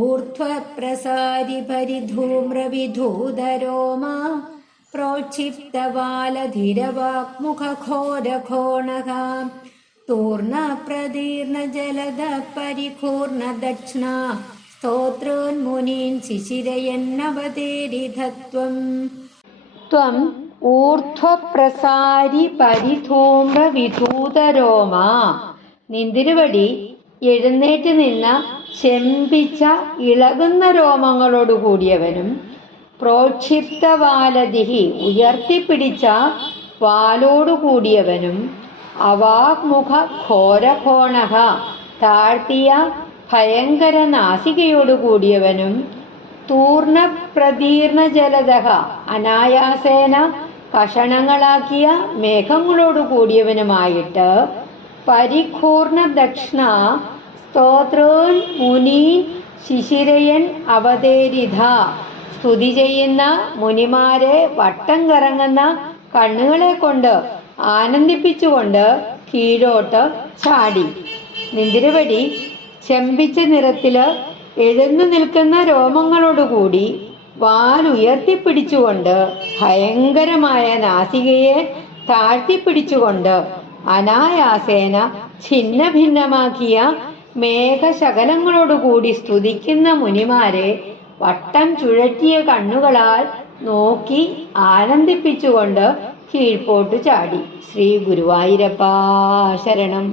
ഊർധ്വപ്രസാരി പരിധൂമ്രവിധൂതരോമാ പ്രോക്ഷിപ്തവാലധിരവാക്മുഖഘോരഘോണഃ തൂർണപ്രദീർണജലദപരികൂർണദക്ഷ്ണാ സ്തോത്രോന്മുനീൻ ശിശിരയന്നവതേരിധത്വം. ത്വം ഊർധ്വപ്രസാരി പരിധൂമ്രവിധൂതരോമാ നിന്തിരുവടി എഴുന്നേറ്റ് നിന്ന ചെമ്പിച്ച ഇളകുന്ന രോമങ്ങളോടു കൂടിയവനും പ്രോക്ഷിപ്തവാലതിഹി ഉയർത്തിപ്പിടിച്ച വാലോടു കൂടിയവനും അവാഗ്മുഖ ഘോരഘോണഹ താഴ്ത്തിയ ഭയങ്കര നാസികയോടു കൂടിയവനും തൂർണപ്രതീർണ ജലതഹ അനായാസേന കഷണങ്ങളാക്കിയ മേഘങ്ങളോടു കൂടിയവനുമായിട്ട് പരിഘൂർണ ദക്ഷിണ സ്തോത്രോൻ മുനി ശിശിരയൻ അവതേരിധ. സ്തുതി ചെയ്യുന്ന മുനിമാരെ വട്ടം കറങ്ങുന്ന കണ്ണുകളെ കൊണ്ട് ആനന്ദിപ്പിച്ചുകൊണ്ട് കീഴോട്ട് ചാടി. നിന്തിരുവടി ചെമ്പിച്ച നിറത്തിൽ എഴുന്നു നിൽക്കുന്ന രോമങ്ങളോടുകൂടി വാലുയർത്തിപ്പിടിച്ചുകൊണ്ട് ഭയങ്കരമായ നാസികയെ താഴ്ത്തിപ്പിടിച്ചുകൊണ്ട് അനായാസേന ഛിന്ന ഭിന്നമാക്കിയ മേഘശകലങ്ങളോടുകൂടി സ്തുതിക്കുന്ന മുനിമാരെ വട്ടം ചുഴറ്റിയ കണ്ണുകളാൽ നോക്കി ആനന്ദിപ്പിച്ചുകൊണ്ട് കീഴ്പോട്ടു ചാടി. ശ്രീ ഗുരുവായൂരപ്പാ ശരണം.